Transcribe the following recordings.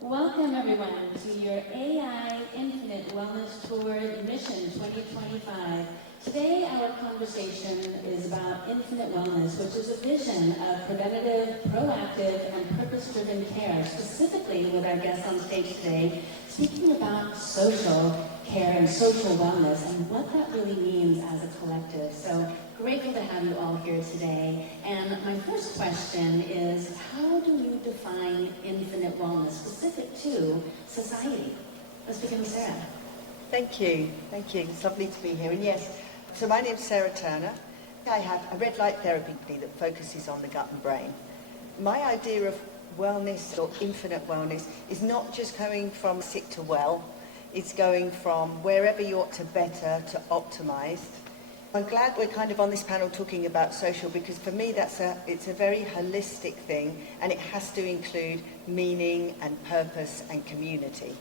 Welcome everyone to your AI Infinite Wellness Tour Admission 2025. Today our conversation is about infinite wellness, which is a vision of preventative, proactive, and purpose-driven care, specifically with our guests on stage today, speaking about social care and social wellness and what that really means as a collective. So grateful to have you all here today. And my first question is, how do you define infinite wellness specific to society? Let's begin with Sarah. Thank you. It's lovely to be here. And yes, so my name's Sarah Turner. I have a red light therapy company that focuses on the gut and brain. My idea of wellness or infinite wellness is not just going from sick to well. It's going from wherever you ought to better to optimized. I'm glad we're kind of on this panel talking about social, because for me it's a very holistic thing, and it has to include meaning and purpose and community.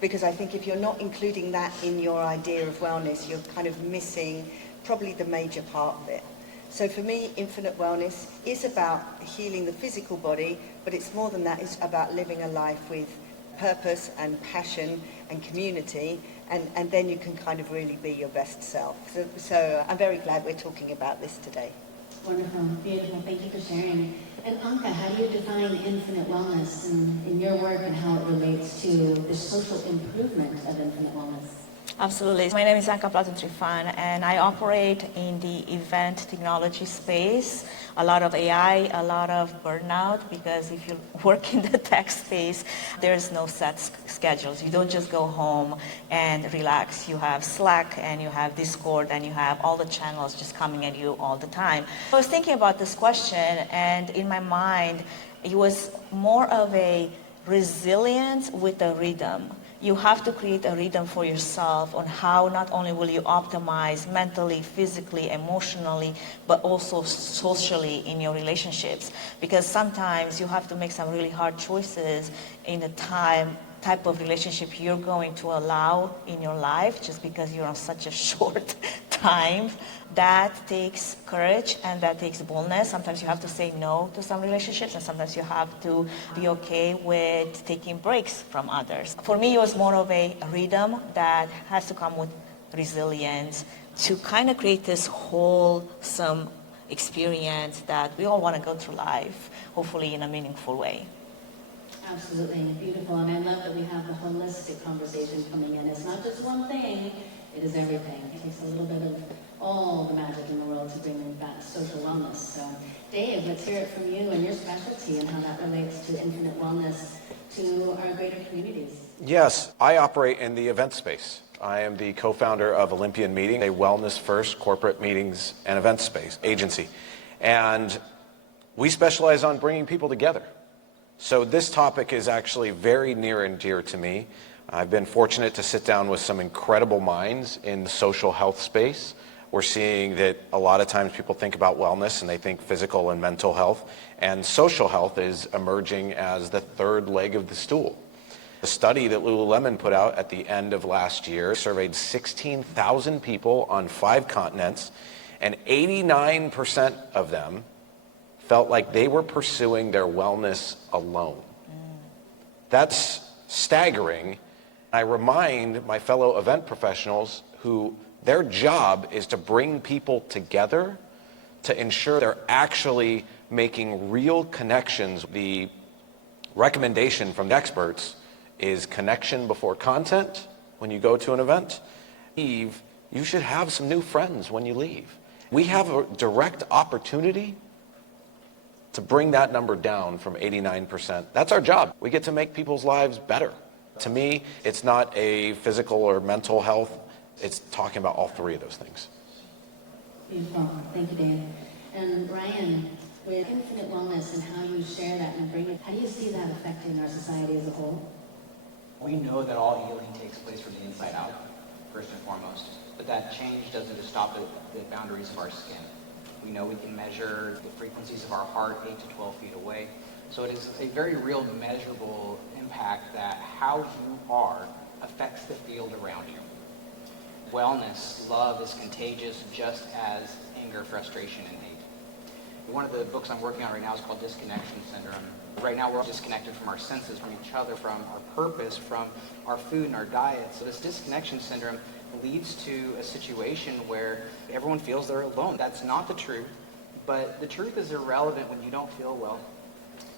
Because I think if you're not including that in your idea of wellness, you're kind of missing probably the major part of it. So for me, infinite wellness is about healing the physical body, but it's more than that. It's about living a life with purpose and passion and community, and then you can kind of really be your best self. So I'm very glad we're talking about this today. Wonderful, beautiful, thank you for sharing. And Anka, how do you define infinite wellness in your work and how it relates to the social improvement of infinite wellness? Absolutely. My name is Anka Platon-Trifan, and I operate in the event technology space. A lot of AI, a lot of burnout, because if you work in the tech space, there's no set schedules. You don't just go home and relax. You have Slack, and you have Discord, and you have all the channels just coming at you all the time. I was thinking about this question, and in my mind, it was more of a resilience with a rhythm. You have to create a rhythm for yourself on how not only will you optimize mentally, physically, emotionally, but also socially in your relationships. Because sometimes you have to make some really hard choices in the type of relationship you're going to allow in your life, just because you're on such a short time. That takes courage and that takes boldness. Sometimes you have to say no to some relationships, and sometimes you have to be okay with taking breaks from others. For me, it was more of a rhythm that has to come with resilience to kind of create this wholesome experience that we all want to go through life, hopefully in a meaningful way. Absolutely, beautiful. And I love that we have the holistic conversation coming in. It's not just one thing, it is everything. It takes a little bit of all the magic in the world to bring in that social wellness. So Dave, let's hear it from you and your specialty and how that relates to infinite wellness to our greater communities. Yes, I operate in the event space. I am the co-founder of Olympian Meeting, a wellness-first corporate meetings and event space agency. And we specialize on bringing people together. So this topic is actually very near and dear to me. I've been fortunate to sit down with some incredible minds in the social health space. We're seeing that a lot of times people think about wellness and they think physical and mental health, and social health is emerging as the third leg of the stool. A study that Lululemon put out at the end of last year surveyed 16,000 people on 5 continents, and 89% of them felt like they were pursuing their wellness alone. That's staggering. I remind my fellow event professionals who their job is to bring people together to ensure they're actually making real connections. The recommendation from the experts is connection before content when you go to an event. You should have some new friends when you leave. We have a direct opportunity to bring that number down from 89%. That's our job. We get to make people's lives better. To me, it's not a physical or mental health. It's talking about all 3 of those things. Beautiful. Thank you, Dave. And Ryan, with infinite wellness and how you share that and bring it, how do you see that affecting our society as a whole? We know that all healing takes place from the inside out, first and foremost, but that change doesn't just stop at the boundaries of our skin. We know we can measure the frequencies of our heart 8 to 12 feet away. So it is a very real measurable impact that how you are affects the field around you. Wellness, love is contagious just as anger, frustration, and hate. One of the books I'm working on right now is called Disconnection Syndrome. Right now we're disconnected from our senses, from each other, from our purpose, from our food and our diet. So this disconnection syndrome leads to a situation where everyone feels they're alone. That's not the truth, but the truth is irrelevant when you don't feel well.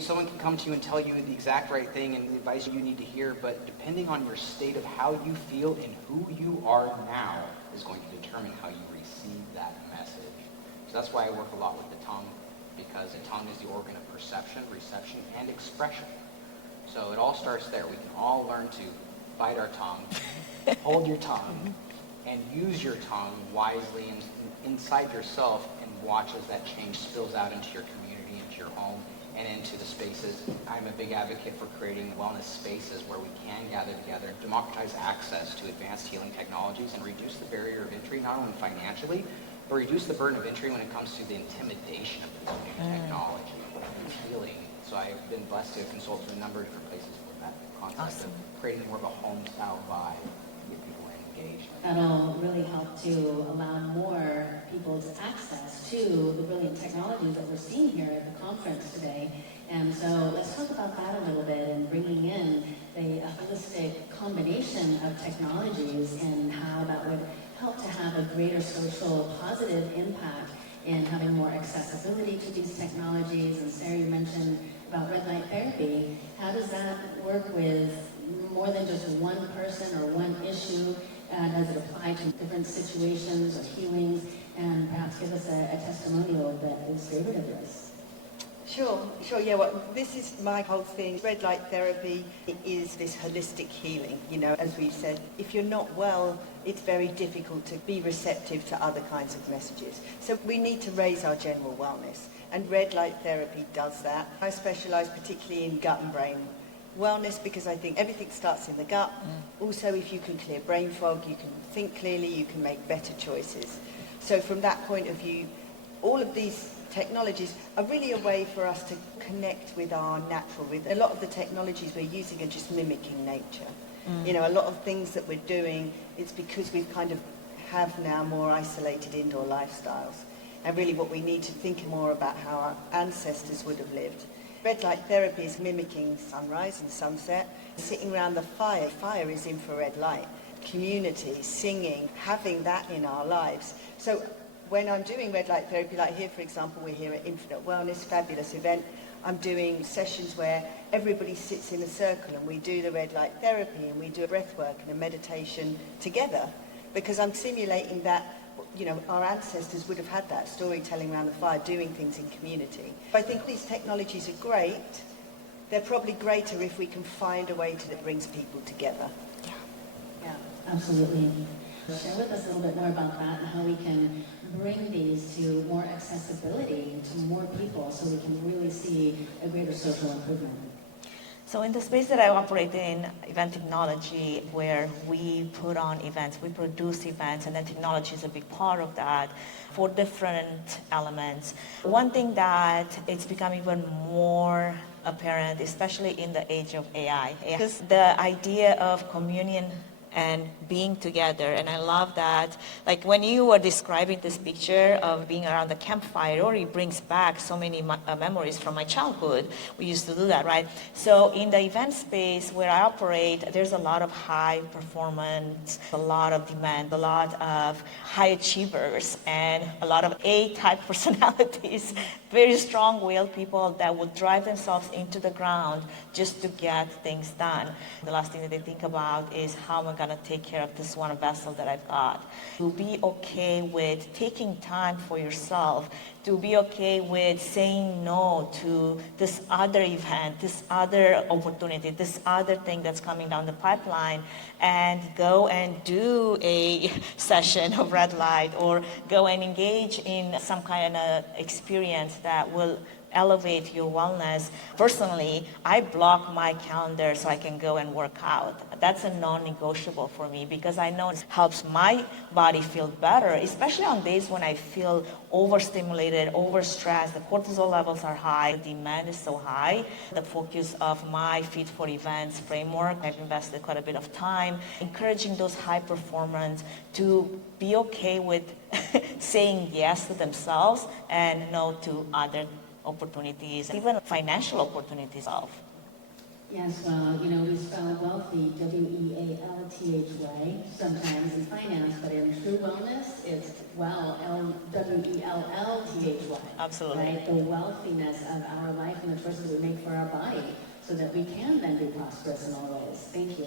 Someone can come to you and tell you the exact right thing and the advice you need to hear, but depending on your state of how you feel and who you are now is going to determine how you receive that message. So that's why I work a lot with the tongue, because the tongue is the organ of perception, reception, and expression. So it all starts there. We can all learn to bite our tongue, hold your tongue, and use your tongue wisely inside yourself, and watch as that change spills out into your community, into your home, and into the spaces. I'm a big advocate for creating wellness spaces where we can gather together, democratize access to advanced healing technologies, and reduce the barrier of entry, not only financially, but reduce the burden of entry when it comes to the intimidation of this new technology and healing. So I've been blessed to consult to a number of different places with that concept of creating more of a home-style vibe to get people engaged. That'll really help to allow more people's access to the brilliant technologies that we're seeing here at the conference today. And so let's talk about that a little bit, and bringing in a holistic combination of technologies and how that would help to have a greater social positive impact in having more accessibility to these technologies. And Sarah, you mentioned about red light therapy. How does that work with more than just one person or one issue? Does it apply to different situations or healings? And perhaps give us a testimonial that is favorite of yours. Sure, yeah, well, this is my whole thing. Red light therapy is this holistic healing. You know, as we've said, if you're not well, it's very difficult to be receptive to other kinds of messages. So we need to raise our general wellness, and red light therapy does that. I specialise particularly in gut and brain wellness because I think everything starts in the gut. Also, if you can clear brain fog, you can think clearly, you can make better choices. So from that point of view, all of these technologies are really a way for us to connect with our natural rhythm. A lot of the technologies we're using are just mimicking nature. You know, a lot of things that we're doing, it's because we kind of have now more isolated indoor lifestyles. And really what we need to think more about how our ancestors would have lived. Red light therapy is mimicking sunrise and sunset. Sitting around the fire, fire is infrared light. Community, singing, having that in our lives. So when I'm doing red light therapy, like here, for example, we're here at Infinite Wellness, fabulous event. I'm doing sessions where everybody sits in a circle and we do the red light therapy and we do a breath work and a meditation together, because I'm simulating that, you know, our ancestors would have had that storytelling around the fire, doing things in community. I think these technologies are great. They're probably greater if we can find a way that brings people together. Yeah, absolutely. Share with us a little bit more about that and how we can bring these to more accessibility to more people so we can really see a greater social improvement. So in the space that I operate in, event technology, where we put on events, we produce events, and then technology is a big part of that for different elements. One thing that it's become even more apparent, especially in the age of AI, is the idea of communion and being together. And I love that, like when you were describing this picture of being around the campfire, it already brings back so many memories from my childhood. We used to do that, right? So in the event space where I operate, there's a lot of high performance, a lot of demand, a lot of high achievers, and a lot of A-type personalities, very strong-willed people that will drive themselves into the ground just to get things done. The last thing that they think about is how am I going to take care of this one vessel that I've got. To be okay with taking time for yourself, to be okay with saying no to this other event, this other opportunity, this other thing that's coming down the pipeline, and go and do a session of red light or go and engage in some kind of experience that will elevate your wellness. Personally, I block my calendar so I can go and work out. That's a non-negotiable for me because I know it helps my body feel better, especially on days when I feel overstimulated, overstressed, the cortisol levels are high, the demand is so high. The focus of my Fit for Events framework, I've invested quite a bit of time encouraging those high performers to be okay with saying yes to themselves and no to other opportunities, even financial opportunities. Yes, well, we spell wealthy, W-E-A-L-T-H-Y, sometimes in finance, but in true wellness, it's W-E-L-L-T-H-Y. Absolutely. Right? The wealthiness of our life and the choices we make for our body so that we can then be prosperous in all ways. Thank you.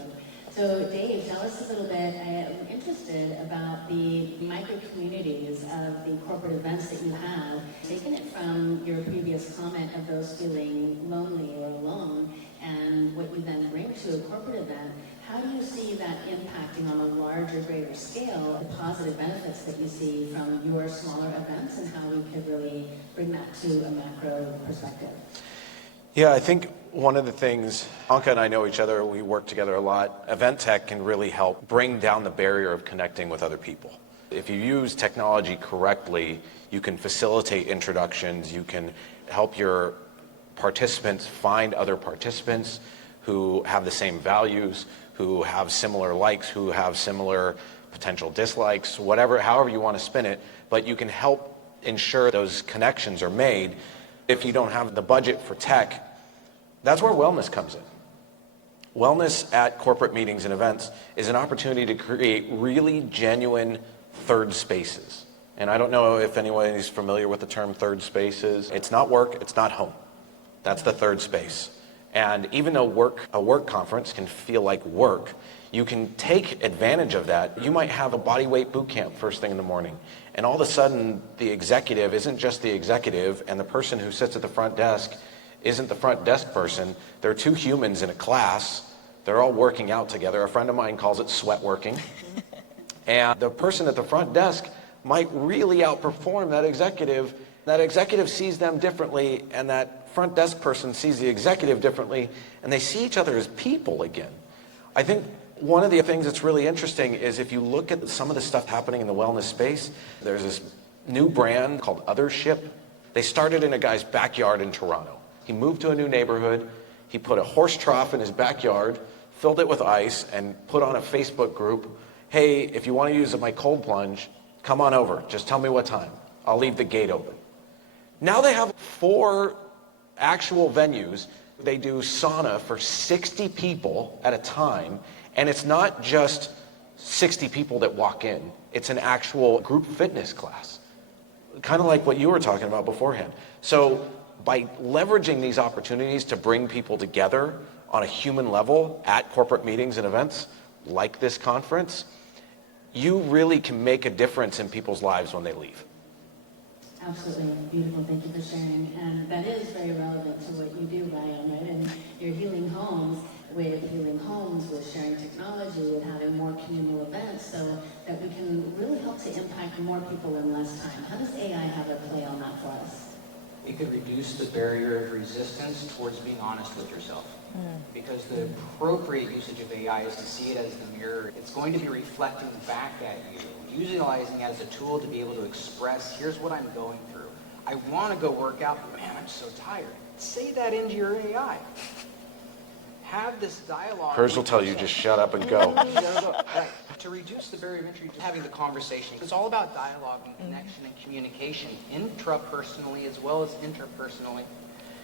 So Dave, tell us a little bit, I am interested about the micro communities of the corporate events that you have, taking it from your previous comment of those feeling lonely or alone, and what you then bring to a corporate event. How do you see that impacting on a larger, greater scale, the positive benefits that you see from your smaller events and how we could really bring that to a macro perspective? Yeah, I think one of the things, Anka and I know each other, we work together a lot. Event tech can really help bring down the barrier of connecting with other people. If you use technology correctly, you can facilitate introductions, you can help your participants find other participants who have the same values, who have similar likes, who have similar potential dislikes, whatever, however you want to spin it, but you can help ensure those connections are made. If you don't have the budget for tech, that's where wellness comes in. Wellness at corporate meetings and events is an opportunity to create really genuine third spaces. And I don't know if anyone is familiar with the term third spaces. It's not work, it's not home. That's the third space. And even though a work conference can feel like work, you can take advantage of that. You might have a body weight boot camp first thing in the morning, and all of a sudden the executive isn't just the executive, and the person who sits at the front desk isn't the front desk person. They're two humans in a class. They're all working out together. A friend of mine calls it sweat working. And the person at the front desk might really outperform that executive. That executive sees them differently, and that front desk person sees the executive differently, and they see each other as people again. I think one of the things that's really interesting is if you look at some of the stuff happening in the wellness space, there's this new brand called Othership. They started in a guy's backyard in Toronto. He moved to a new neighborhood. He put a horse trough in his backyard, filled it with ice, and put on a Facebook group, hey, if you want to use my cold plunge, come on over. Just tell me what time. I'll leave the gate open. Now they have 4 actual venues. They do sauna for 60 people at a time, and it's not just 60 people that walk in. It's an actual group fitness class, kind of like what you were talking about beforehand. So by leveraging these opportunities to bring people together on a human level at corporate meetings and events like this conference, you really can make a difference in people's lives when they leave. Absolutely beautiful. Thank you for sharing. And that is very relevant to what you do, Ryan, right? And you're healing homes, with sharing technology, with having more communal events so that we can really help to impact more people in less time. How does AI have a play on that for us? It could reduce the barrier of resistance towards being honest with yourself. Because the appropriate usage of AI is to see it as the mirror. It's going to be reflecting back at you, utilizing it as a tool to be able to express, here's what I'm going through. I want to go work out, but man, I'm so tired. Say that into your AI. Have this dialogue. Hers will tell you, just shut up and go. Right. To reduce the barrier of entry, just having the conversation. It's all about dialogue and connection and communication, intrapersonally as well as interpersonally.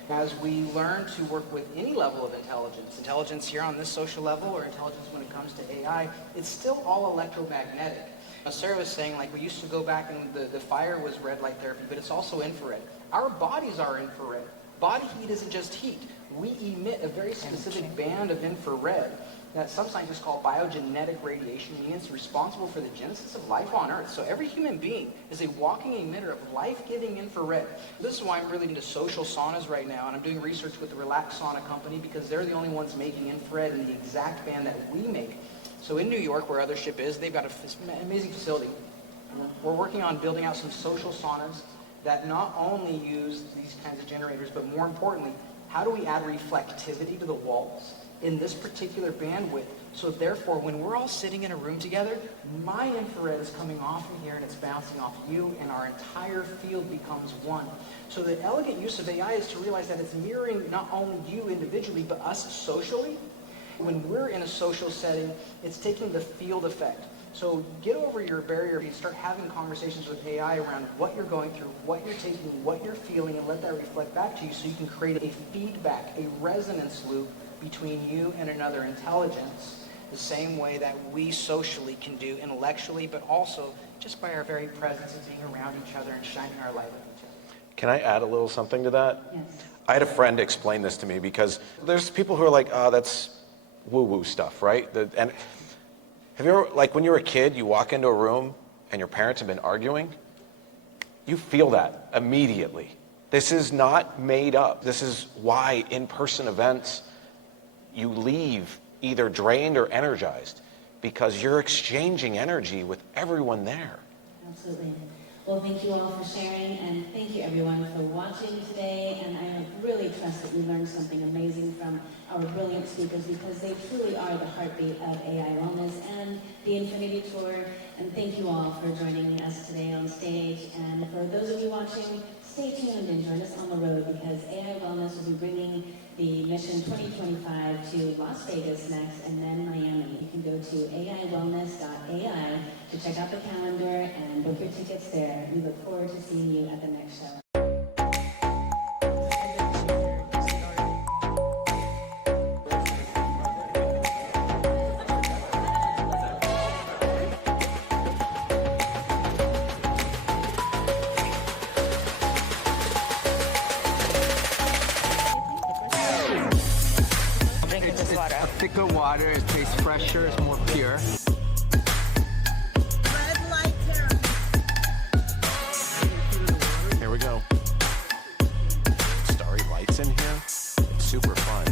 As we learn to work with any level of intelligence here on this social level or intelligence when it comes to AI, it's still all electromagnetic. As Sarah was saying, like we used to go back and the fire was red light therapy, but it's also infrared. Our bodies are infrared. Body heat isn't just heat. We emit a very specific band of infrared that some scientists call biogenetic radiation, meaning it's responsible for the genesis of life on Earth. So every human being is a walking emitter of life-giving infrared. This is why I'm really into social saunas right now, and I'm doing research with the Relax Sauna company because they're the only ones making infrared in the exact band that we make. So in New York, where Othership is, they've got an amazing facility. We're working on building out some social saunas that not only use these kinds of generators, but more importantly, how do we add reflectivity to the walls in this particular bandwidth? So therefore, when we're all sitting in a room together, my infrared is coming off of here and it's bouncing off you, and our entire field becomes one. So the elegant use of AI is to realize that it's mirroring not only you individually, but us socially. When we're in a social setting, it's taking the field effect. So get over your barrier and start having conversations with AI around what you're going through, what you're taking, what you're feeling, and let that reflect back to you so you can create a feedback, a resonance loop between you and another intelligence, the same way that we socially can do intellectually, but also just by our very presence and being around each other and shining our light on each other. Can I add a little something to that? Yes. I had a friend explain this to me because there's people who are like, oh, that's woo-woo stuff, right? And have you ever, like when you were a kid, you walk into a room and your parents have been arguing? You feel that immediately. This is not made up. This is why in-person events, you leave either drained or energized because you're exchanging energy with everyone there. Absolutely. Well, thank you all for sharing, and thank you everyone for watching today. And I really trust that you learned something amazing from our brilliant speakers, because they truly are the heartbeat of AI Wellness and the Infinity Tour. And thank you all for joining us today on stage. And for those of you watching, stay tuned and join us on the road, because AI Wellness will be bringing the Mission 2025 to Las Vegas next, and then Miami. You can go to aiwellness.ai to check out the calendar and book your tickets there. We look forward to seeing you at the next show. It's water. A thicker water, it tastes fresher, it's more pure. Here we go. Starry lights in here. It's super fun.